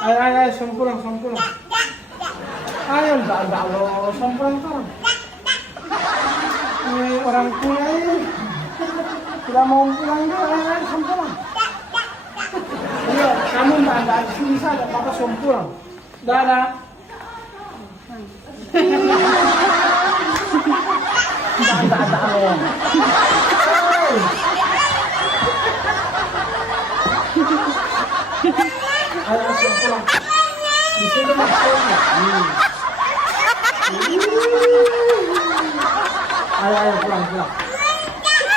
Ayo, pulang. Ayo, enggak lo, pulang. Ini orang tua ini tidak mau pulang dia, ayo, pulang. Ayo, kamu enggak di sini saja, papa pulang. Dadah. Enggak lo. Ayo, pulang. Di sini maksudnya. Ayo, pulang.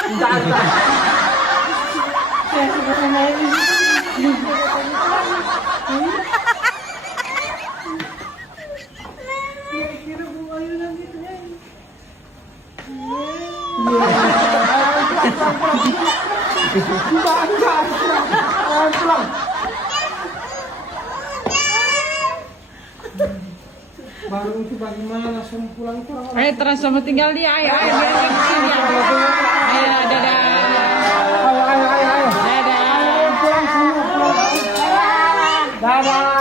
Enggak. Pulang. Baru itu bagaimana langsung pulang itu? Ayo terus sama tinggal dia, ayo biar di sini. Ayo, dadah. Ayo. Dadah. Pulang semua. Dadah.